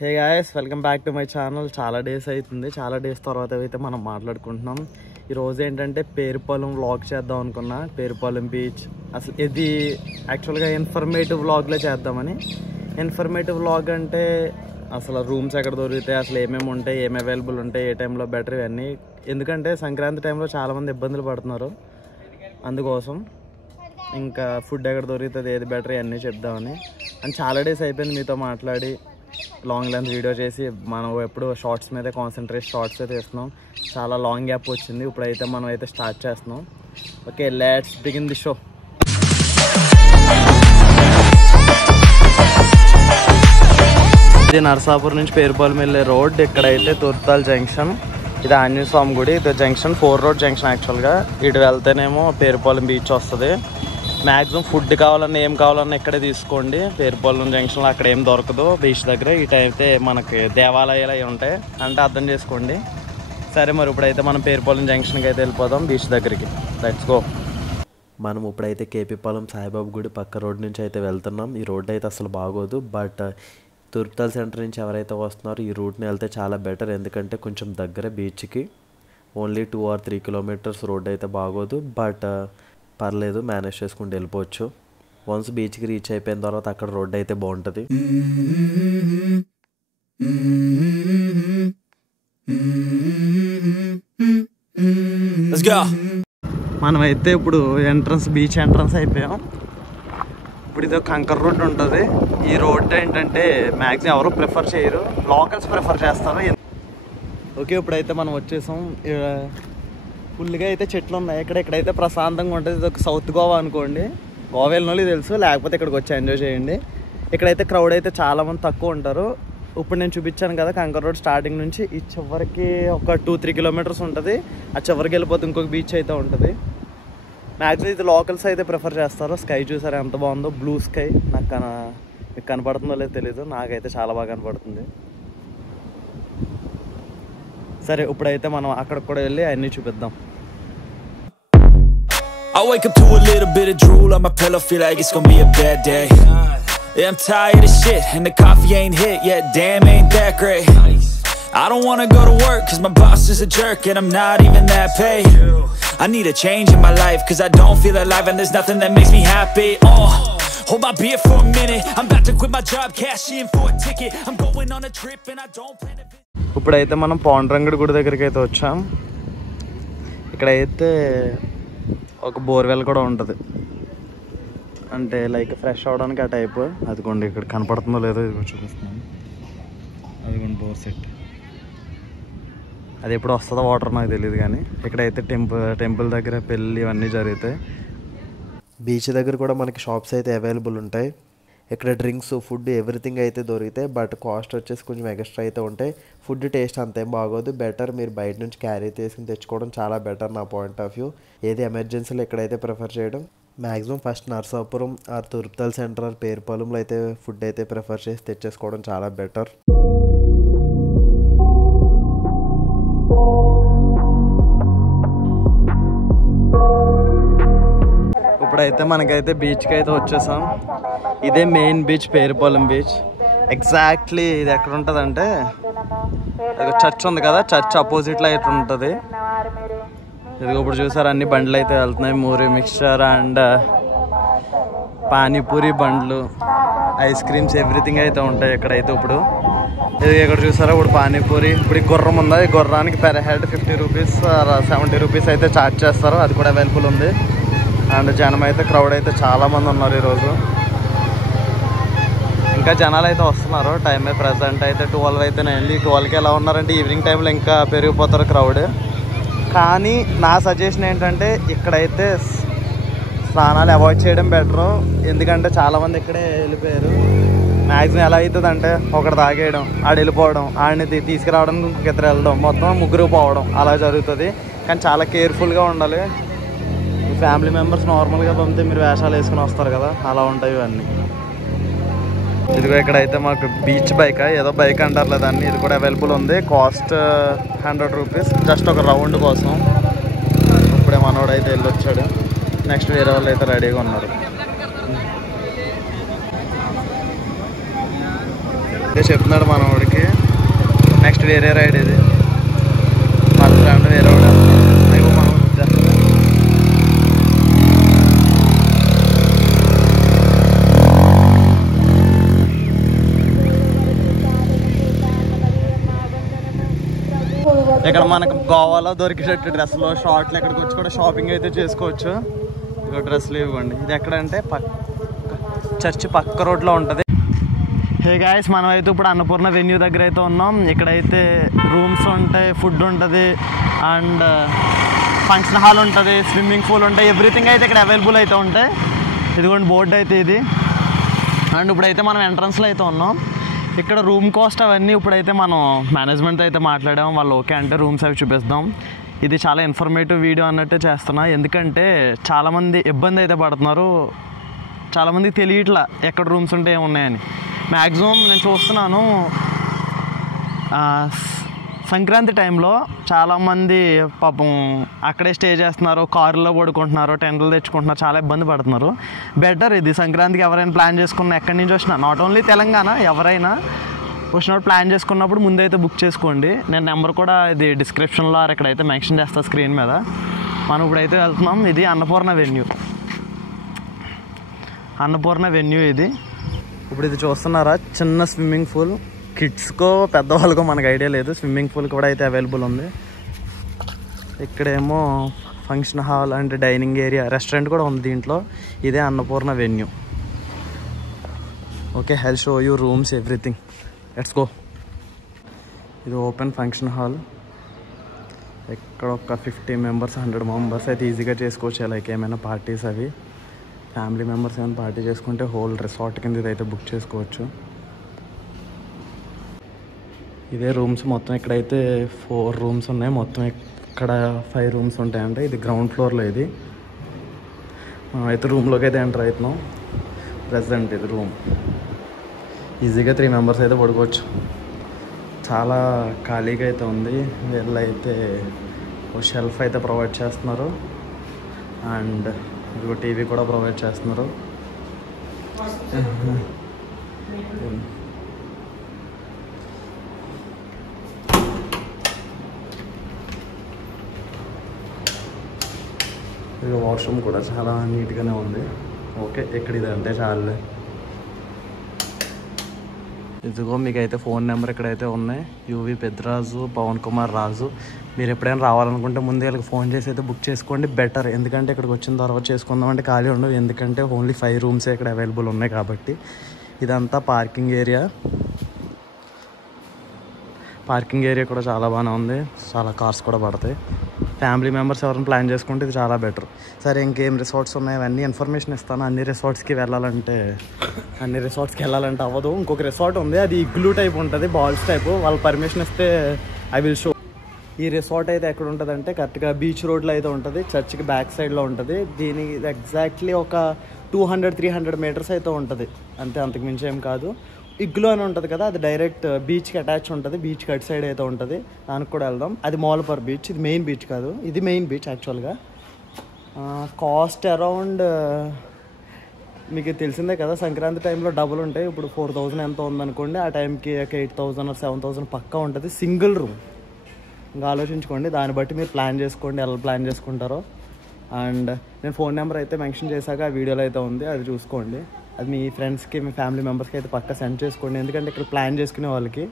Hey guys, welcome back to my channel. చాలా days అవుతుంది, చాలా డేస్ తర్వాత అయితే మనం మాట్లాడుకుంటున్నాం. ఈరోజు ఏంటంటే పేరుపాలెం వ్లాగ్ చేద్దాం అనుకున్నా. పేరుపాలెం బీచ్ అసలు ఇది యాక్చువల్గా ఇన్ఫర్మేటివ్ వ్లాగ్లో చేద్దామని. ఇన్ఫర్మేటివ్ వ్లాగ్ అంటే అసలు రూమ్స్ ఎక్కడ దొరుకుతాయి, అసలు ఏమేమి ఉంటాయి, ఏమి అవైలబుల్ ఉంటాయి, ఏ టైంలో బెటర్, ఇవన్నీ. ఎందుకంటే సంక్రాంతి టైంలో చాలామంది ఇబ్బందులు పడుతున్నారు, అందుకోసం ఇంకా ఫుడ్ ఎక్కడ దొరుకుతుంది, ఏది బెటర్, ఇవన్నీ చెప్దామని. అండ్ చాలా డేస్ అయిపోయింది మీతో మాట్లాడి. లాంగ్ లెంత్ వీడియో చేసి మనం ఎప్పుడు షార్ట్స్ మీదే కాన్సన్ట్రేట్, షార్ట్స్ అయితే ఇస్తున్నాం. చాలా లాంగ్ గ్యాప్ వచ్చింది, ఇప్పుడైతే మనం అయితే స్టార్ట్ చేస్తున్నాం. Okay, let's begin the show. ఇది నరసాపూర్ నుంచి పేరుపాలెం వెళ్ళే రోడ్. ఇక్కడైతే తుర్తాల్ జంక్షన్, ఇది ఆంజనేయ స్వామి గుడి. ఇది జంక్షన్ 4 రోడ్ జంక్షన్ యాక్చువల్గా. ఇటు వెళ్తేనేమో పేరుపాలెం బీచ్ వస్తుంది. మ్యాక్సిమం ఫుడ్ కావాలన్నా ఏం కావాలన్నా ఇక్కడే తీసుకోండి. పేరుపాలెం జంక్షన్లో అక్కడ ఏం దొరకదు బీచ్ దగ్గర. ఇటు అయితే మనకి దేవాలయాలు అవి ఉంటాయి అంటే అర్థం చేసుకోండి. సరే, మరి ఇప్పుడైతే మనం పేరుపాలెం జంక్షన్కి అయితే వెళ్ళిపోదాం, బీచ్ దగ్గరికి. Let's go. మనం ఇప్పుడైతే కేపీపాలెం సాయిబాబా గుడి పక్క రోడ్ నుంచి అయితే వెళ్తున్నాం. ఈ రోడ్ అయితే అసలు బాగోదు, బట్ తుర్తాల్ సెంటర్ నుంచి ఎవరైతే వస్తున్నారో ఈ రూట్ని వెళ్తే చాలా బెటర్. ఎందుకంటే కొంచెం దగ్గర బీచ్కి, ఓన్లీ 2 or 3 kilometers రోడ్ అయితే బాగోదు, బట్ పర్లేదు, మేనేజ్ చేసుకుంటూ వెళ్ళిపోవచ్చు. వన్స్ బీచ్కి రీచ్ అయిపోయిన తర్వాత అక్కడ రోడ్ అయితే బాగుంటుంది. మనమైతే ఇప్పుడు బీచ్ ఎంట్రన్స్ అయిపోయాం. ఇప్పుడు ఇది కంకర్ రోడ్ ఉంటుంది. ఈ రోడ్ ఏంటంటే మ్యాక్సిమం ఎవరు ప్రిఫర్ చేయరు, లోకల్స్ ప్రిఫర్ చేస్తారు. ఓకే, ఇప్పుడైతే మనం వచ్చేసాం. ఫుల్గా అయితే చెట్లు ఉన్నాయి ఇక్కడైతే ప్రశాంతంగా ఉంటుంది. ఇది ఒక సౌత్ గోవా అనుకోండి. గోవా వెళ్ళిన వాళ్ళు తెలుసు, లేకపోతే ఇక్కడికి వచ్చి ఎంజాయ్ చేయండి. ఇక్కడైతే క్రౌడ్ అయితే చాలామంది తక్కువ ఉంటారు. ఇప్పుడు నేను చూపించాను కదా కంకర్ రోడ్ స్టార్టింగ్ నుంచి ఈ చివరికి ఒక 2-3 kilometers ఉంటుంది. ఆ చివరికి వెళ్ళిపోతే ఇంకొక బీచ్ అయితే ఉంటుంది. మ్యాక్సిమం ఇది లోకల్స్ అయితే ప్రిఫర్ చేస్తారు. స్కై చూసారా ఎంత బాగుందో, బ్లూ స్కై. మీకు కనపడుతుందో లేదో తెలీదు, నాకైతే చాలా బాగా కనపడుతుంది. సరే, ఇప్పుడైతే మనం అక్కడికి కూడా వెళ్ళి అన్నీ చూపిద్దాం. I wake up to a little bit of drool on my pillow, feel like it's gonna be a bad day. Yeah, I'm tired of shit and the coffee ain't hit yet, damn ain't that great. I don't wanna go to work cause my boss is a jerk and I'm not even that paid. I need a change in my life cause I don't feel alive and there's nothing that makes me happy. Hold my beer for a minute, I'm about to quit my job, cash in for a ticket. I'm going on a trip and I don't plan to. ఇప్పుడైతే మనం పాండురంగడి గుడి దగ్గరికి అయితే వచ్చాం. ఇక్కడైతే ఒక borewell కూడా ఉంటుంది, అంటే లైక్ ఫ్రెష్ అవడానికి ఆ టైప్. అదిగోండి ఇక్కడ కనపడుతుందో లేదో ఇది చూపిస్తున్నాను. అదిగోండి బోర్ సెట్. అది ఎప్పుడు వస్తుందో వాటర్ నాకు తెలియదు, కానీ ఇక్కడైతే టెంపుల్ దగ్గర పెళ్ళి ఇవన్నీ జరుగుతాయి. బీచ్ దగ్గర కూడా మనకి షాప్స్ అయితే అవైలబుల్ ఉంటాయి. ఇక్కడ డ్రింక్స్, ఫుడ్, ఎవ్రీథింగ్ అయితే దొరుకుతాయి. బట్ కాస్ట్ వచ్చేసి కొంచెం ఎక్స్ట్రా అయితే ఉంటాయి. ఫుడ్ టేస్ట్ అంతేం బాగోదు. బెటర్ మీరు బయట నుంచి క్యారీ చేసుకుని తెచ్చుకోవడం చాలా బెటర్ నా పాయింట్ ఆఫ్ వ్యూ. ఏది ఎమర్జెన్సీలో ఇక్కడైతే ప్రిఫర్ చేయడం. మ్యాక్సిమం ఫస్ట్ నరసాపురం ఆర్ తుర్తాల్ సెంటర్ ఆర్ పేరుపాలెంలో అయితే ఫుడ్ అయితే ప్రిఫర్ చేసి తెచ్చేసుకోవడం చాలా బెటర్. ఇప్పుడైతే మనకైతే బీచ్కి అయితే వచ్చేసాం. ఇదే main beach, Perupalem beach. Exactly ఇది ఎక్కడ ఉంటుంది అంటే చర్చ్ ఉంది కదా, చర్చ్ అపోజిట్లో అయితే ఉంటుంది. ఇదిగో ఇప్పుడు చూసారు అన్ని బండ్లు అయితే వెళ్తున్నాయి. మూరి మిక్చర్ అండ్ పానీపూరి బండ్లు, ఐస్ క్రీమ్స్, ఎవ్రీథింగ్ అయితే ఉంటాయి ఇక్కడైతే. ఇప్పుడు ఇది ఇక్కడ చూసారా, ఇప్పుడు పానీపూరి. ఇప్పుడు ఈ గుర్రం ఉందా, ఈ గుర్రానికి పెర్ హెడ్ 50 rupees 70 rupees అయితే ఛార్జ్ చేస్తారు. అది కూడా అవైలబుల్ ఉంది. అండ్ జనం అయితే క్రౌడ్ అయితే చాలామంది ఉన్నారు ఈరోజు. ఇంకా జనాలు అయితే వస్తున్నారు. టైం ప్రజెంట్ అయితే 12 అయితే అయింది. 12కి ఎలా ఉన్నారంటే ఈవినింగ్ టైంలో ఇంకా పెరిగిపోతారు క్రౌడ్. కానీ నా సజెషన్ ఏంటంటే ఇక్కడైతే స్నానాలు అవాయిడ్ చేయడం బెటరు. ఎందుకంటే చాలామంది ఇక్కడే వెళ్ళిపోయారు. మ్యాక్సిమం ఎలా అవుతుంది అంటే ఒకటి తాగేయడం, ఆడు వెళ్ళిపోవడం, ఆడిని తీసుకురావడానికి ఇంకొక ఇద్దరు వెళ్ళడం, మొత్తం ముగ్గురు పోవడం అలా జరుగుతుంది. కానీ చాలా కేర్ఫుల్గా ఉండాలి. ఫ్యామిలీ మెంబర్స్ నార్మల్గా పంపితే మీరు వేషాలు వేసుకుని వస్తారు కదా, అలా ఉంటాయి ఇవన్నీ. ఇదిగో ఇక్కడైతే మాకు బీచ్ బైక్, ఏదో బైక్ అంటారు దాన్ని, ఇది కూడా అవైలబుల్ ఉంది. కాస్ట్ 100 rupees జస్ట్ ఒక రౌండ్ కోసం. ఇప్పుడే మనోడు అయితే వెళ్ళొచ్చాడు. నెక్స్ట్ వేరే వాళ్ళు అయితే రెడీగా ఉన్నారు. ఇదే చెప్తున్నాడు మన వాడికి. నెక్స్ట్ వేరే రైడ్ ఇది. మన ఫ్రెండ్ వేరే వాడు అయిపో మనం వచ్చేస్తాం. ఇక్కడ మనకు గోవాలో దొరికేటట్టు డ్రెస్సులు షార్ట్లు ఎక్కడికి వచ్చి కూడా షాపింగ్ అయితే చేసుకోవచ్చు. ఇక డ్రెస్సులు ఇవ్వండి. ఇది ఎక్కడంటే చర్చ్ పక్క రోడ్లో ఉంటుంది. హే గాయస్, మనం అయితే ఇప్పుడు అన్నపూర్ణ వెన్యూ దగ్గర అయితే ఉన్నాం. ఇక్కడైతే రూమ్స్ ఉంటాయి, ఫుడ్ ఉంటుంది, అండ్ ఫంక్షన్ హాల్ ఉంటుంది, స్విమ్మింగ్ పూల్ ఉంటాయి, ఎవ్రీథింగ్ అయితే ఇక్కడ అవైలబుల్ అయితే ఉంటాయి. ఇదిగోండి బోర్డు అయితే ఇది. అండ్ ఇప్పుడైతే మనం ఎంట్రన్స్లో అయితే ఉన్నాం. ఇక్కడ రూమ్ కాస్ట్ అవన్నీ ఇప్పుడైతే మనం మేనేజ్మెంట్ అయితే మాట్లాడాం. వాళ్ళు ఓకే అంటే రూమ్స్ అవి చూపిస్తాం. ఇది చాలా ఇన్ఫర్మేటివ్ వీడియో అన్నట్టే చేస్తున్నా, ఎందుకంటే చాలామంది ఇబ్బంది అయితే పడుతున్నారు. చాలామందికి తెలియట్లా ఎక్కడ రూమ్స్ ఉంటే ఏమున్నాయని. మ్యాక్సిమం నేను చూస్తున్నాను సంక్రాంతి టైంలో చాలామంది పాపం అక్కడే స్టే చేస్తున్నారు, కారులో పడుకుంటున్నారు, టెంట్లు తెచ్చుకుంటున్నారు, చాలా ఇబ్బంది పడుతున్నారు. బెటర్ ఇది సంక్రాంతికి ఎవరైనా ప్లాన్ చేసుకున్న ఎక్కడి నుంచి వచ్చినా, నాట్ ఓన్లీ తెలంగాణ, ఎవరైనా వచ్చినప్పుడు ప్లాన్ చేసుకున్నప్పుడు ముందైతే బుక్ చేసుకోండి. నేను నెంబర్ కూడా ఇది డిస్క్రిప్షన్లో ఎక్కడైతే మెన్షన్ చేస్తా స్క్రీన్ మీద. మనం ఇప్పుడైతే వెళ్తున్నాం. ఇది అన్నపూర్ణ వెన్యూ ఇది. ఇప్పుడు ఇది చూస్తున్నారా, చిన్న స్విమ్మింగ్ పూల్. కిడ్స్కో పెద్దవాళ్ళకో మనకు ఐడియా లేదు. స్విమ్మింగ్ పూల్ కూడా అయితే అవైలబుల్ ఉంది. ఇక్కడేమో function hall and dining area, restaurant కూడా ఉంది దీంట్లో. ఇదే Annapurna venue. Okay, I'll show you rooms everything. Let's go. ఇది ఓపెన్ ఫంక్షన్ హాల్. ఇక్కడ ఒక 50 మెంబర్స్ 100 మెంబర్స్ అయితే ఈజీగా చేసుకోవచ్చు. లైక్ ఏమైనా పార్టీస్ అవి ఫ్యామిలీ మెంబర్స్ ఏమైనా పార్టీ చేసుకుంటే హోల్ రిసార్ట్ కింద ఇదైతే బుక్ చేసుకోవచ్చు. ఇదే రూమ్స్ మొత్తం. ఇక్కడైతే 4 రూమ్స్ ఉన్నాయి. మొత్తం ఇక్కడ 5 రూమ్స్ ఉంటాయంటే ఇది గ్రౌండ్ ఫ్లోర్లో. ఇది మనం అయితే రూమ్లోకి అయితే ఎంటర్ అవుతున్నాం. ప్రెసెంట్ ఇది రూమ్. ఈజీగా 3 మెంబర్స్ అయితే పడుకోవచ్చు. చాలా ఖాళీగా అయితే ఉంది. వీళ్ళైతే ఒక షెల్ఫ్ అయితే ప్రొవైడ్ చేస్తున్నారు, అండ్ ఇదిగో టీవీ కూడా ప్రొవైడ్ చేస్తున్నారు. ఇక వాష్రూమ్ కూడా చాలా నీట్గానే ఉంది. ఓకే, ఎక్కడ ఇదంటే చాలే. ఇదిగో మీకైతే ఫోన్ నెంబర్ ఇక్కడైతే ఉన్నాయి. యువి పెద్దరాజు, పవన్ కుమార్ రాజు. మీరు ఎప్పుడైనా రావాలనుకుంటే ముందు వీళ్ళకి ఫోన్ చేసి అయితే బుక్ చేసుకోండి, బెటర్. ఎందుకంటే ఇక్కడికి వచ్చిన తర్వాత చేసుకుందాం అంటే ఖాళీ ఉండదు, ఎందుకంటే ఓన్లీ 5 రూమ్సే ఇక్కడ అవైలబుల్ ఉన్నాయి కాబట్టి. ఇదంతా పార్కింగ్ ఏరియా. పార్కింగ్ ఏరియా కూడా చాలా బాగానే ఉంది. చాలా కార్స్ కూడా పడతాయి. ఫ్యామిలీ మెంబర్స్ ఎవరైనా ప్లాన్ చేసుకుంటే ఇది చాలా బెటర్. సరే, ఇంకేం రిసార్ట్స్ ఉన్నాయి అవన్నీ ఇన్ఫర్మేషన్ ఇస్తాను. అన్ని రిసార్ట్స్కి వెళ్ళాలంటే అవ్వదు. ఇంకొక రిసార్ట్ ఉంది, అది ఇగ్లూ టైప్ ఉంటుంది, బాల్స్ టైపు. వాళ్ళు పర్మిషన్ ఇస్తే ఐ విల్ షో. ఈ రిసార్ట్ అయితే ఎక్కడ ఉంటుంది అంటే కరెక్ట్గా బీచ్ రోడ్లో అయితే ఉంటుంది, చర్చ్కి బ్యాక్ సైడ్లో ఉంటుంది. దీనికి ఎగ్జాక్ట్లీ ఒక 200-300 మీటర్స్ అయితే ఉంటుంది అంతే, అంతకు మించి ఏం కాదు. ఇగ్లో అని ఉంటుంది కదా, అది డైరెక్ట్ బీచ్కి అటాచ్ ఉంటుంది. బీచ్కి అటు సైడ్ అయితే ఉంటుంది, దానికి కూడా వెళ్దాం. అది మోల్పర్ బీచ్, ఇది మెయిన్ బీచ్ కాదు, ఇది మెయిన్ బీచ్ యాక్చువల్గా. కాస్ట్ అరౌండ్ మీకు తెలిసిందే కదా, సంక్రాంతి టైంలో డబుల్ ఉంటాయి. ఇప్పుడు 4000 ఎంత ఉందనుకోండి, ఆ టైంకి ఒక 8000 or 7000 పక్కా ఉంటుంది సింగిల్ రూమ్. ఇంకా ఆలోచించుకోండి, దాన్ని బట్టి మీరు ప్లాన్ చేసుకోండి ఎలా ప్లాన్ చేసుకుంటారో. అండ్ నేను ఫోన్ నెంబర్ అయితే మెన్షన్ చేశాక ఆ వీడియోలో అయితే ఉంది, అది చూసుకోండి. అది మీ ఫ్రెండ్స్కి, మీ ఫ్యామిలీ మెంబర్స్కి అయితే పక్కా సెండ్ చేసుకోండి, ఎందుకంటే ఇక్కడ ప్లాన్ చేసుకునే వాళ్ళకి.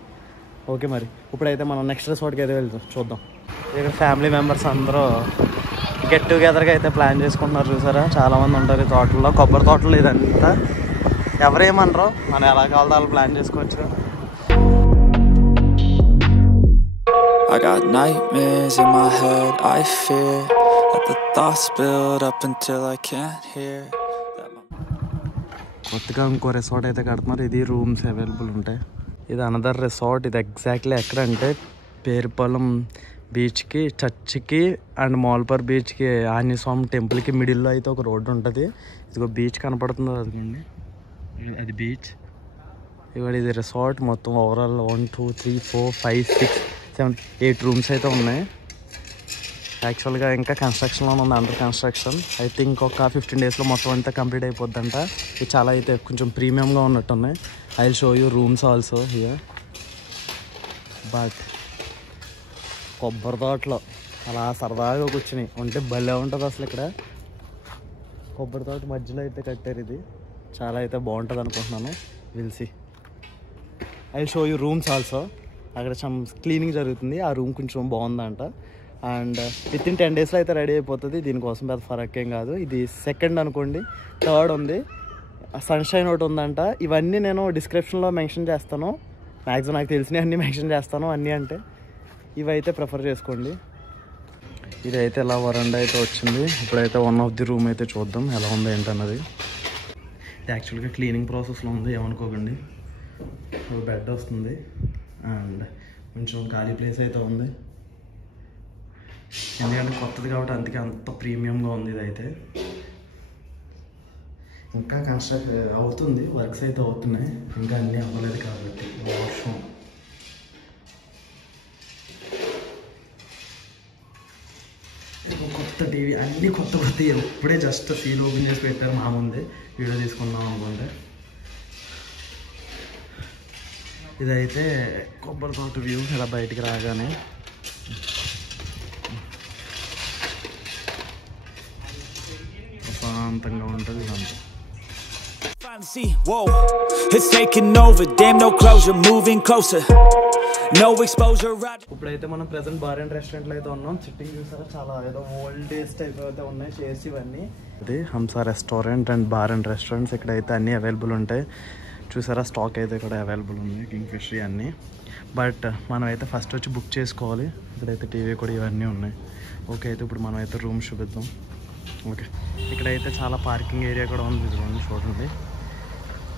ఓకే, మరి ఇప్పుడైతే మనం నెక్స్ట్ రిసార్ట్కి అయితే వెళ్తాం, చూద్దాం. ఇక్కడ ఫ్యామిలీ మెంబర్స్ అందరూ గెట్ టుగెదర్గా అయితే ప్లాన్ చేసుకుంటున్నారు. చూసారా, చాలామంది ఉంటారు ఈ తోటల్లో, కొబ్బరి తోటలు. ఇదంతా ఎవరేమనరు, మనం ఎలా కావాలో అలా ప్లాన్ చేసుకోవచ్చు. I got nightmares in my head, I fear that the thoughts build up until I can't hear. కొత్తగా ఇంకో రిసార్ట్ అయితే కడుతున్నారు, ఇది రూమ్స్ అవైలబుల్ ఉంటాయి. ఇది అనదర్ రిసార్ట్. ఇది ఎగ్జాక్ట్లీ ఎక్కడంటే పేరుపాలెం బీచ్కి, చర్చ్కి అండ్ మోల్పర్ బీచ్కి, ఆంజనేయ స్వామి టెంపుల్కి మిడిల్లో అయితే ఒక రోడ్డు ఉంటుంది. ఇదిగో బీచ్ కనపడుతుందో అదిగోండి, అది బీచ్. ఇవాళ ఇది రిసార్ట్. మొత్తం ఓవరాల్ 1 2 3 4 5 6 7 8 రూమ్స్ అయితే ఉన్నాయి. యాక్చువల్గా ఇంకా కన్స్ట్రక్షన్లో ఉంది, అండర్ కన్స్ట్రక్షన్. ఐ థింక్ ఒక 15 డేస్లో మొత్తం అంతా కంప్లీట్ అయిపోద్దంట. ఇది చాలా అయితే కొంచెం ప్రీమియంగా ఉన్నట్టున్నాయి. I will show you rooms also here. But కొబ్బరి తోటలో అలా సరదాగా కూర్చుని ఉంటే భలే ఉంటుంది అసలు. ఇక్కడ కొబ్బరి తోట మధ్యలో అయితే కట్టారు. ఇది చాలా అయితే బాగుంటుంది అనుకుంటున్నాను. Will see. I will show you rooms also. అక్కడ క్లీనింగ్ జరుగుతుంది. ఆ రూమ్ కొంచెం బాగుందంట. అండ్ విత్ ఇన్ 10 daysలో అయితే రెడీ అయిపోతుంది. దీనికోసం పెద్ద ఫరక్ ఏం కాదు. ఇది సెకండ్ అనుకోండి. థర్డ్ ఉంది. సన్షైన్ ఒకటి ఉందంట. ఇవన్నీ నేను డిస్క్రిప్షన్లో మెన్షన్ చేస్తాను. మ్యాక్సిమం నాకు తెలిసినవి అన్నీ మెన్షన్ చేస్తాను. అన్నీ అంటే ఇవైతే ప్రిఫర్ చేసుకోండి. ఇదైతే ఇలా వరండా అయితే వచ్చింది. ఇప్పుడైతే వన్ ఆఫ్ ది రూమ్ అయితే చూద్దాం ఎలా ఉంది ఏంటన్నది. ఇది యాక్చువల్గా క్లీనింగ్ ప్రాసెస్లో ఉంది, ఏమనుకోకండి. బెడ్ వస్తుంది అండ్ కొంచెం ఖాళీ ప్లేస్ అయితే ఉంది. ఎందుకంటే కొత్తది కాబట్టి అందుకే అంత ప్రీమియంగా ఉంది. ఇదైతే ఇంకా కన్స్ట్రక్ట్ అవుతుంది, వర్క్స్ అయితే అవుతున్నాయి, ఇంకా అన్నీ అవ్వలేదు కాబట్టి. వాష్రూమ్, కొత్త టీవీ, అన్నీ కొత్త ఎప్పుడే జస్ట్ సీల్ ఓపెన్ చేసి పెట్టారు మా ముందే. వీడియో తీసుకుందాం అనుకుంటే. ఇదైతే కొబ్బరి తోట వ్యూ. ఇలా బయటికి రాగానే ప్రశాంతంగా ఉంటుంది ఇదంతా. ఇప్పుడైతే మనం ప్రెసెంట్ బార్ అండ్ రెస్టారెంట్లో అయితే ఉన్నాం. సిట్టింగ్ చూసారా, చాలా ఏదో ఓల్డ్ డేస్ టైప్ అయితే ఉన్నాయి చైర్స్ ఇవన్నీ. ఇది Hamsa restaurant and bar and restaurants. ఇక్కడైతే అన్నీ అవైలబుల్ ఉంటాయి. చూసారా, స్టాక్ అయితే ఇక్కడ అవైలబుల్ ఉంది, కింగ్ ఫిషరీ అన్నీ. బట్ మనం అయితే ఫస్ట్ వచ్చి బుక్ చేసుకోవాలి. ఇక్కడైతే టీవీ కూడా ఇవన్నీ ఉన్నాయి. ఓకే, అయితే ఇప్పుడు మనం అయితే రూమ్ చూపిద్దాం. ఓకే, ఇక్కడైతే చాలా పార్కింగ్ ఏరియా కూడా ఉంది. ఇదిగోండి చూడండి.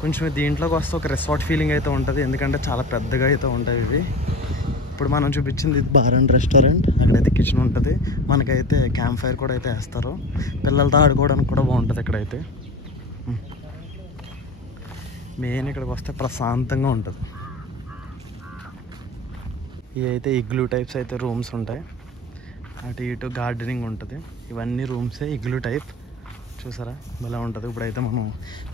కొంచెం దీంట్లోకి వస్తే ఒక రిసార్ట్ ఫీలింగ్ అయితే ఉంటుంది, ఎందుకంటే చాలా పెద్దగా అయితే ఉంటాయి ఇవి. ఇప్పుడు మనం చూపించింది ఇది బార్ అండ్ రెస్టారెంట్. అక్కడైతే కిచెన్ ఉంటుంది. మనకైతే క్యాంప్ ఫైర్ కూడా అయితే వేస్తారు. పిల్లలతో ఆడుకోవడానికి కూడా బాగుంటుంది ఇక్కడైతే. మెయిన్ ఇక్కడికి వస్తే ప్రశాంతంగా ఉంటుంది. ఇవి అయితే ఇగ్లూ టైప్స్ అయితే రూమ్స్ ఉంటాయి. అటు ఇటు గార్డెనింగ్ ఉంటుంది. ఇవన్నీ రూమ్సే ఇగ్లూ టైప్. చూసారా భలే ఉంటుంది. ఇప్పుడైతే మనం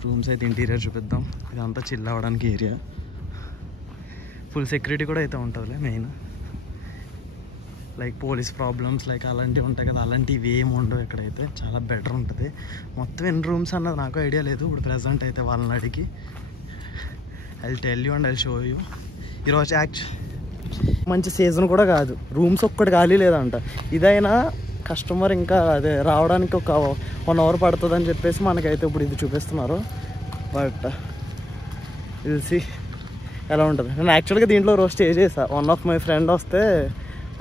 రూమ్స్ అయితే ఇంటీరియర్ చూపిద్దాం. ఇదంతా చిల్ అవ్వడానికి ఏరియా. ఫుల్ సెక్యూరిటీ కూడా అయితే ఉంటుందిలే. Main like police problems like అలాంటివి ఉంటాయి కదా, అలాంటివి ఏమి ఉండవు ఇక్కడైతే. చాలా బెటర్ ఉంటుంది. మొత్తం ఎన్ని రూమ్స్ అన్నది నాకు ఐడియా లేదు. ఇప్పుడు ప్రజెంట్ అయితే వాళ్ళని అడిగి I tell you and I show you. ఈరోజు మంచి సీజన్ కూడా కాదు, రూమ్స్ ఒక్కటి ఖాళీ లేదంట. ఇదైనా కస్టమర్ ఇంకా అదే రావడానికి ఒక 1 hour పడుతుంది అని చెప్పేసి మనకైతే ఇప్పుడు ఇది చూపిస్తున్నారు. బట్ తెలిసి ఎలా ఉంటుంది. నేను యాక్చువల్గా దీంట్లో రోజు స్టే చేసా. వన్ ఆఫ్ మై ఫ్రెండ్ వస్తే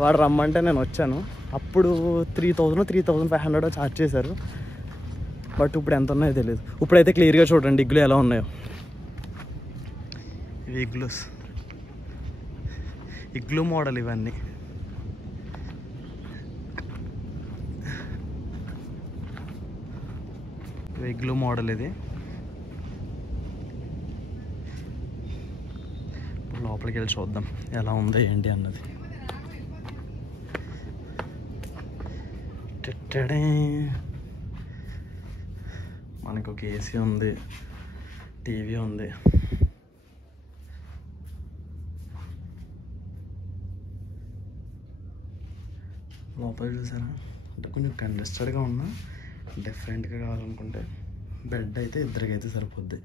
వాడు రమ్మంటే నేను వచ్చాను. అప్పుడు 3,500 ఛార్జ్ చేశారు. బట్ ఇప్పుడు ఎంత ఉన్నాయో తెలియదు. ఇప్పుడైతే క్లియర్గా చూడండి ఇగ్లు ఎలా ఉన్నాయో. ఇవి ఇగ్లూ మోడల్ ఇవన్నీ. ఇగ్లూ మోడల్ ఇది. లోపలికి వెళ్ళి చూద్దాం ఎలా ఉందో ఏంటి అన్నది. మనకు ఒక ఏసీ ఉంది, టీవీ ఉంది. లోపల చూసారా, అంటే కొంచెం కంజెస్టెడ్గా ఉన్నా డిఫరెంట్గా కావాలనుకుంటే బెడ్ అయితే ఇద్దరికైతే సరిపోద్ది.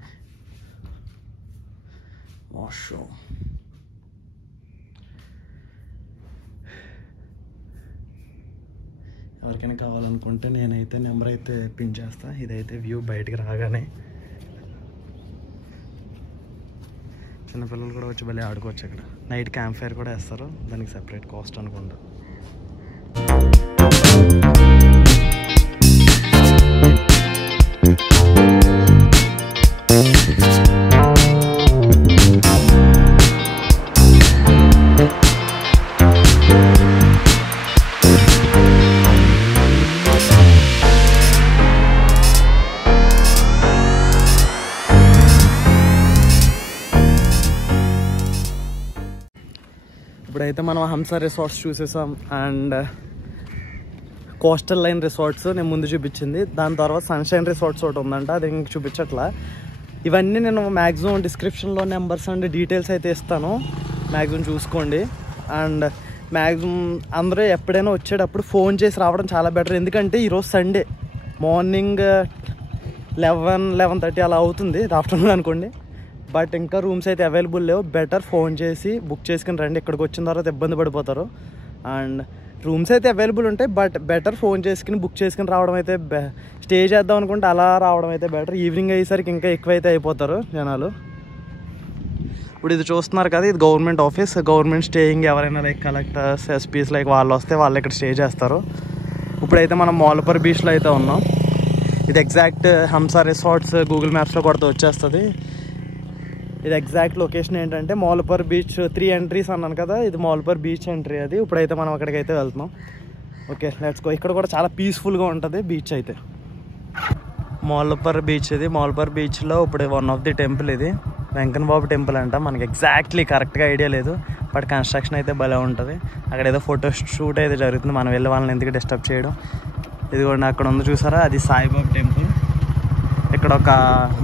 వాష్రూమ్, ఎవరికైనా కావాలనుకుంటే నేనైతే నెంబర్ అయితే పిన్ చేస్తా. ఇదైతే వ్యూ బయటికి రాగానే. చిన్నపిల్లలు కూడా వచ్చి భలే ఆడుకోవచ్చు. ఇక్కడ నైట్ క్యాంప్ ఫైర్ కూడా వేస్తారు. దానికి సెపరేట్ కాస్ట్ అనుకుంటా. ఇప్పుడైతే మనం హంసా రిసార్ట్స్ చూసేసాం అండ్ కోస్టల్ లైన్ రిసార్ట్స్ నేను ముందు చూపించింది. దాని తర్వాత సన్షైన్ రిసార్ట్స్ ఒకటి ఉందంట, అది ఇంక చూపించట్లా. ఇవన్నీ నేను మ్యాక్సిమం డిస్క్రిప్షన్లో నెంబర్స్ అండ్ డీటెయిల్స్ అయితే ఇస్తాను, మ్యాక్సిమం చూసుకోండి. అండ్ మ్యాక్సిమం అందరూ ఎప్పుడైనా వచ్చేటప్పుడు ఫోన్ చేసి రావడం చాలా బెటర్. ఎందుకంటే ఈరోజు సండే మార్నింగ్ 11-11:30 అలా అవుతుంది, ఆఫ్టర్నూన్ అనుకోండి. బట్ ఇంకా రూమ్స్ అయితే అవైలబుల్ లేవు. బెటర్ ఫోన్ చేసి బుక్ చేసుకుని రండి, ఇక్కడికి వచ్చిన తర్వాత ఇబ్బంది పడిపోతారు. అండ్ రూమ్స్ అయితే అవైలబుల్ ఉంటాయి, బట్ బెటర్ ఫోన్ చేసుకుని బుక్ చేసుకుని రావడం అయితే స్టే చేద్దాం అనుకుంటే అలా రావడం అయితే బెటర్. ఈవినింగ్ అయ్యేసరికి ఇంకా ఎక్కువైతే అయిపోతారు జనాలు. ఇప్పుడు ఇది చూస్తున్నారు కదా, ఇది గవర్నమెంట్ ఆఫీస్, గవర్నమెంట్ స్టేయింగ్. ఎవరైనా లైక్ కలెక్టర్స్, ఎస్పీస్ లైక్ వాళ్ళు వస్తే వాళ్ళు ఇక్కడ స్టే చేస్తారు. ఇప్పుడైతే మనం మౌలపర్ బీచ్లో అయితే ఉన్నాం. ఇది ఎగ్జాక్ట్ హంసా రిసార్ట్స్ గూగుల్ మ్యాప్స్లో కొడితే వచ్చేస్తుంది. ఇది ఎగ్జాక్ట్ లొకేషన్ ఏంటంటే మౌలపర్ బీచ్ 3 ఎంట్రీస్ అన్నాను కదా, ఇది మౌలపర్ బీచ్ ఎంట్రీ అది. ఇప్పుడైతే మనం అక్కడికి అయితే వెళ్తున్నాం. Okay let's go. ఇక్కడ కూడా చాలా పీస్ఫుల్గా ఉంటుంది బీచ్ అయితే. మౌలపర్ బీచ్ ఇది. మౌలపర్ బీచ్లో ఇప్పుడు వన్ ఆఫ్ ది టెంపుల్ ఇది, వెంకన్న బాబు టెంపుల్ అంట. మనకి ఎగ్జాక్ట్లీ కరెక్ట్గా ఐడియా లేదు, బట్ కన్స్ట్రక్షన్ అయితే భలే ఉంటుంది. అక్కడ ఏదో ఫోటో షూట్ అయితే జరుగుతుంది, మనం వెళ్ళి వాళ్ళని ఎందుకు డిస్టర్బ్ చేయడం. ఇదిగోండి అక్కడ ఉంది చూసారా, అది సాయిబాబా టెంపుల్. ఇక్కడ ఒక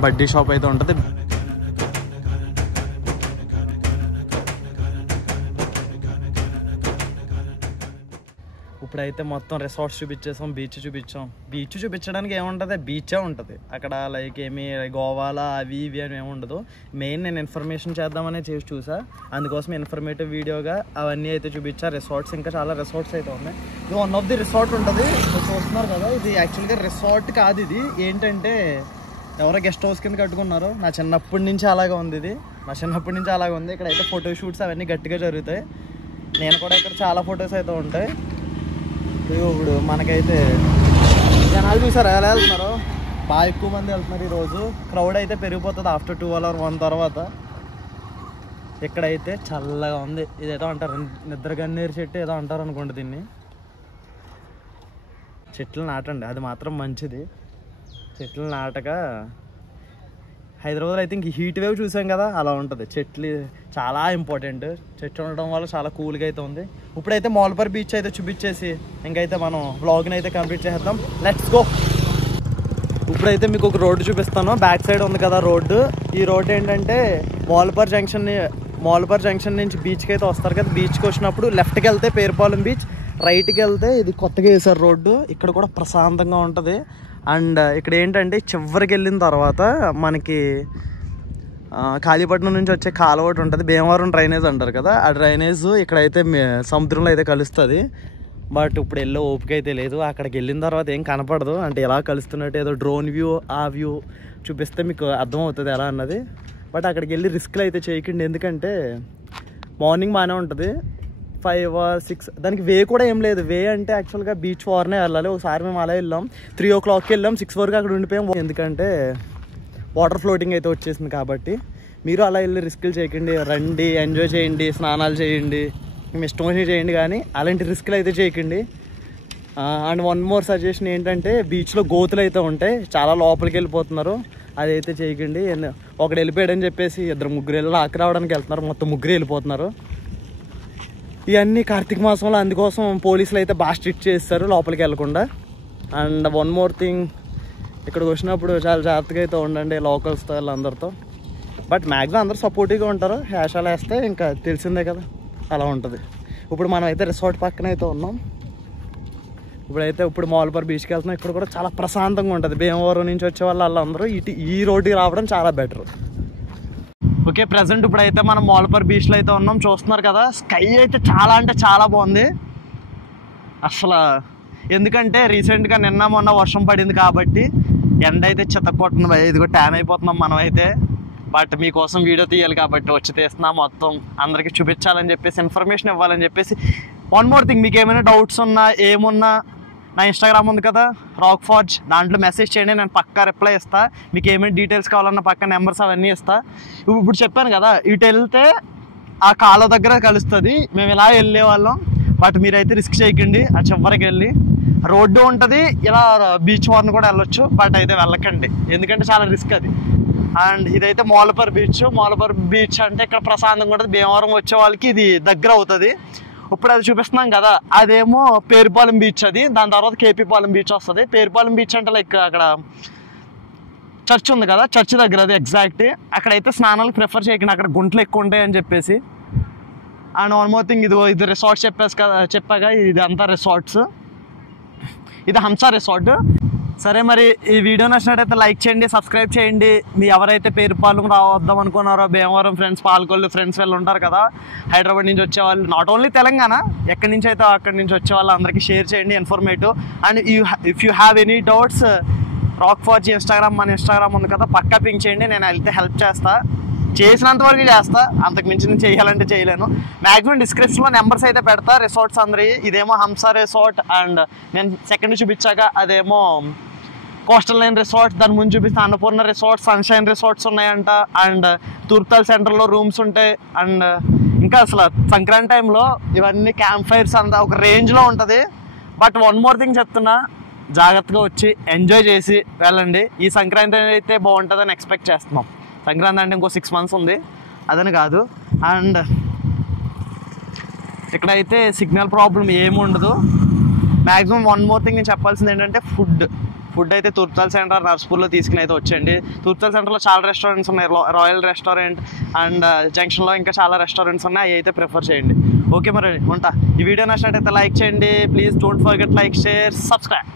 బడ్డీ షాప్ అయితే ఉంటుంది. ఇప్పుడైతే మొత్తం రిసార్ట్స్ చూపించేసాం, బీచ్ చూపించాం. బీచ్ చూపించడానికి ఏముంటుంది, బీచే ఉంటుంది అక్కడ. లైక్ ఏమి గోవాలా అవి ఇవి అని ఏముండదు. మెయిన్ నేను ఇన్ఫర్మేషన్ చేద్దామనే చేసి చూసా, అందుకోసం ఇన్ఫర్మేటివ్ వీడియోగా అవన్నీ అయితే చూపించా. రిసార్ట్స్ ఇంకా చాలా రిసార్ట్స్ అయితే ఉన్నాయి. ఇది వన్ ఆఫ్ ది రిసార్ట్ ఉంటుంది, చూస్తున్నారు కదా. ఇది యాక్చువల్గా రిసార్ట్ కాదు, ఇది ఏంటంటే ఎవరో గెస్ట్ హౌస్ కింద కట్టుకున్నారు. నా చిన్నప్పటి నుంచి అలాగే ఉంది ఇది, నా చిన్నప్పటి నుంచి అలాగే ఉంది. ఇక్కడ అయితే ఫోటో షూట్స్ అవన్నీ గట్టిగా జరుగుతాయి. నేను కూడా ఇక్కడ చాలా ఫొటోస్ అయితే ఉంటాయి. ఇప్పుడు మనకైతే జనాలు చూసారు ఎలా వెళ్తున్నారు, బాగా ఎక్కువ మంది వెళ్తున్నారు ఈరోజు. క్రౌడ్ అయితే పెరిగిపోతుంది ఆఫ్టర్ 12 or 1 తర్వాత. ఇక్కడైతే చల్లగా ఉంది. ఇదేదో అంటారు నిద్రగన్నేరు చెట్టు ఏదో అంటారు అనుకోండి దీన్ని. చెట్లు నాటండి, అది మాత్రం మంచిది. చెట్లు నాటక హైదరాబాద్లో అయితే ఇంక హీట్ వేవ్ చూసాం కదా, అలా ఉంటుంది. చెట్లు చాలా ఇంపార్టెంట్, చెట్లు ఉండడం వల్ల చాలా కూల్గా అయితే ఉంది. ఇప్పుడైతే మౌలపర్ బీచ్ అయితే చూపించేసి ఇంకైతే మనం వ్లాగ్ని అయితే కంప్లీట్ చేద్దాం. Let's go. ఇప్పుడైతే మీకు ఒక రోడ్డు చూపిస్తాను, బ్యాక్ సైడ్ ఉంది కదా రోడ్డు. ఈ రోడ్డు ఏంటంటే మౌలపర్ జంక్షన్ నుంచి బీచ్కి అయితే వస్తారు కదా. బీచ్కి వచ్చినప్పుడు లెఫ్ట్కి వెళ్తే పేరుపాలెం బీచ్, రైట్కి వెళ్తే ఇది కొత్తగా వేసారు రోడ్డు. ఇక్కడ కూడా ప్రశాంతంగా ఉంటుంది. అండ్ ఇక్కడ ఏంటంటే చివరికి వెళ్ళిన తర్వాత మనకి కాళీపట్నం నుంచి వచ్చే కాలువ ఒకటి ఉంటుంది, భీమవరం డ్రైనేజ్ అంటారు కదా. ఆ డ్రైనేజ్ ఇక్కడైతే సముద్రంలో అయితే కలుస్తుంది. బట్ ఇప్పుడు వెళ్ళే ఓపిక అయితే లేదు. అక్కడికి వెళ్ళిన తర్వాత ఏం కనపడదు, అంటే ఎలా కలుస్తున్నట్టు ఏదో డ్రోన్ వ్యూ ఆ వ్యూ చూపిస్తే మీకు అర్థమవుతుంది ఎలా అన్నది. బట్ అక్కడికి వెళ్ళి రిస్క్లు అయితే చేయకండి, ఎందుకంటే మార్నింగ్ బాగానే ఉంటుంది 5 or 6. దానికి వే కూడా ఏం లేదు. వే అంటే యాక్చువల్గా బీచ్ వార్నే వెళ్ళాలి. ఒకసారి మేము అలా వెళ్ళాం, 3 o'clockకి వెళ్ళాం, 6 వరకు అక్కడ ఉండిపోయాం. ఎందుకంటే వాటర్ ఫ్లోటింగ్ అయితే వచ్చేసింది కాబట్టి. మీరు అలా వెళ్ళి రిస్కులు చేయకండి, రండి ఎంజాయ్ చేయండి, స్నానాలు చేయండి, మేము ఇష్టం వచ్చి చేయండి, కానీ అలాంటి రిస్కులు అయితే చేయకండి. అండ్ వన్ మోర్ సజెషన్ ఏంటంటే బీచ్లో గోతులు అయితే ఉంటాయి, చాలా లోపలికి వెళ్ళిపోతున్నారు, అదైతే చేయకండి. ఒకడు వెళ్ళిపోయాడని చెప్పేసి 2-3 వెళ్ళి లాక్ రావడానికి వెళ్తున్నారు, మొత్తం 3 వెళ్ళిపోతున్నారు. ఇవన్నీ కార్తీక మాసంలో, అందుకోసం పోలీసులు అయితే బాగా స్ట్రిక్ట్ చేస్తారు లోపలికి వెళ్ళకుండా. అండ్ వన్ మోర్ థింగ్, ఇక్కడికి వచ్చినప్పుడు చాలా జాగ్రత్తగా అయితే ఉండండి లోకల్స్తో వాళ్ళందరితో. బట్ మ్యాక్సిమం అందరూ సపోర్టివ్గా ఉంటారు. హ్యాషాలు వేస్తే ఇంకా తెలిసిందే కదా, అలా ఉంటుంది. ఇప్పుడు మనం అయితే రిసార్ట్ పక్కన అయితే ఉన్నాం. ఇప్పుడు మౌలపర్ బీచ్కి వెళ్తున్నాం. ఇక్కడ కూడా చాలా ప్రశాంతంగా ఉంటుంది. భీమవరం నుంచి వచ్చే వాళ్ళందరూ ఈ రోడ్డుకి రావడం చాలా బెటర్. ఓకే, ప్రజెంట్ ఇప్పుడైతే మనం మౌలపర్ బీచ్లో అయితే ఉన్నాం. చూస్తున్నారు కదా, స్కై అయితే చాలా అంటే చాలా బాగుంది అసలు. ఎందుకంటే రీసెంట్గా నిన్న మొన్న వర్షం పడింది కాబట్టి ఎండ అయితే చితక్కొట్టింది. ఇదిగో ట్యాన్ అయిపోతున్నాం మనం అయితే. బట్ మీకోసం వీడియో తీయాలి కాబట్టి వచ్చి తీస్తున్నాం, మొత్తం అందరికీ చూపించాలని చెప్పేసి, ఇన్ఫర్మేషన్ ఇవ్వాలని చెప్పేసి. వన్ మోర్ థింగ్, మీకు ఏమైనా డౌట్స్ ఉన్నా ఏమున్నా నా ఇన్స్టాగ్రామ్ ఉంది కదా రాక్ ఫార్జ్, దాంట్లో మెసేజ్ చేయండి, నేను పక్కా రిప్లై ఇస్తాను. మీకు ఏమైనా డీటెయిల్స్ కావాలన్నా పక్క నెంబర్స్ అవన్నీ ఇస్తా. ఇప్పుడు చెప్పాను కదా, ఇటు వెళ్తే ఆ కాలువ దగ్గర కలుస్తుంది, మేము ఇలా వెళ్ళే వాళ్ళం. బట్ మీరైతే రిస్క్ చేయకండి, ఆ చివరికి వెళ్ళి రోడ్డు ఉంటుంది, ఇలా బీచ్ వార్ని కూడా వెళ్ళొచ్చు. బట్ అయితే వెళ్ళకండి, ఎందుకంటే చాలా రిస్క్ అది. అండ్ ఇదైతే మౌలపర్ బీచ్ అంటే ఇక్కడ ప్రశాంతంగా ఉంటుంది. భీమవరం వచ్చే వాళ్ళకి ఇది దగ్గర అవుతుంది. ఇప్పుడు అది చూపిస్తున్నాం కదా, అదేమో పేరుపాలెం బీచ్, అది దాని తర్వాత కేపీ పాలెం బీచ్ వస్తుంది. పేరుపాలెం బీచ్ అంటే లైక్ అక్కడ చర్చ్ ఉంది కదా, చర్చ్ దగ్గర అది ఎగ్జాక్ట్. అక్కడైతే స్నానాలకు ప్రిఫర్ చేయకండి, అక్కడ గుంటలు ఎక్కువ ఉంటాయి అని చెప్పేసి. అండ్ వన్ మోర్ థింగ్, ఇది రిసార్ట్స్ చెప్పాగా ఇది అంతా రిసార్ట్స్. ఇది హంసా రిసార్ట్. సరే మరి ఈ వీడియో నచ్చినట్టయితే లైక్ చేయండి, సబ్స్క్రైబ్ చేయండి. మీ ఎవరైతే పేరుపాలెం రావద్దాం అనుకున్నారో, భీమవరం ఫ్రెండ్స్, పాలకొల్లు ఫ్రెండ్స్ వీళ్ళు ఉంటారు కదా, హైదరాబాద్ నుంచి వచ్చేవాళ్ళు, నాట్ ఓన్లీ తెలంగాణ, ఎక్కడి నుంచి అయితే అక్కడి నుంచి వచ్చే వాళ్ళు అందరికీ షేర్ చేయండి informative. And if you have any doubts, రాక్4g ఇన్స్టాగ్రామ్, మన ఇన్స్టాగ్రామ్ ఉంది కదా, పక్కా పింక్ చేయండి. నేను అయితే హెల్ప్ చేస్తా, చేసినంత వరకు చేస్తా, అంతకు మించి నేను చేయాలంటే చేయలేను. మ్యాక్సిమం డిస్క్రిప్షన్లో నెంబర్స్ అయితే పెడతా రిసార్ట్స్ అందరి. ఇదేమో హంసా రిసార్ట్, అండ్ నేను సెకండ్ చూపించాక అదేమో కోస్టల్ లైన్ రిసార్ట్స్, దాని ముందు చూపిస్తే అన్నపూర్ణ రిసార్ట్స్, సన్షైన్ రిసార్ట్స్ ఉన్నాయంట. అండ్ తూర్పుతాల్ సెంటర్లో రూమ్స్ ఉంటాయి. అండ్ ఇంకా అసలు సంక్రాంతి టైంలో ఇవన్నీ క్యాంప్ ఫైర్స్ అంతా ఒక రేంజ్లో ఉంటుంది. బట్ వన్ మోర్ థింగ్ చెప్తున్నా, జాగ్రత్తగా వచ్చి ఎంజాయ్ చేసి వెళ్ళండి. ఈ సంక్రాంతి అయితే బాగుంటుందని ఎక్స్పెక్ట్ చేస్తున్నాం. సంక్రాంతి అంటే ఇంకో 6 months ఉంది, అదని కాదు. అండ్ ఇక్కడైతే సిగ్నల్ ప్రాబ్లం ఏమి ఉండదు. మ్యాక్సిమం వన్ మోర్ థింగ్ నేను చెప్పాల్సింది ఏంటంటే, ఫుడ్ అయితే తూర్పుతాల్ సెంటర్, నర్స్పూర్లో తీసుకుని అయితే వచ్చండి. తూర్పుతాల్ సెంటర్లో చాలా రెస్టారెంట్స్ ఉన్నాయి, రాయల్ రెస్టారెంట్ అండ్ జంక్షన్లో ఇంకా చాలా రెస్టారెంట్స్ ఉన్నాయి, అవి అయితే ప్రిఫర్ చేయండి. ఓకే మరి ఉంటా. ఈ వీడియో నచ్చినట్టయితే లైక్ చేయండి please. Don't forget like, share, subscribe.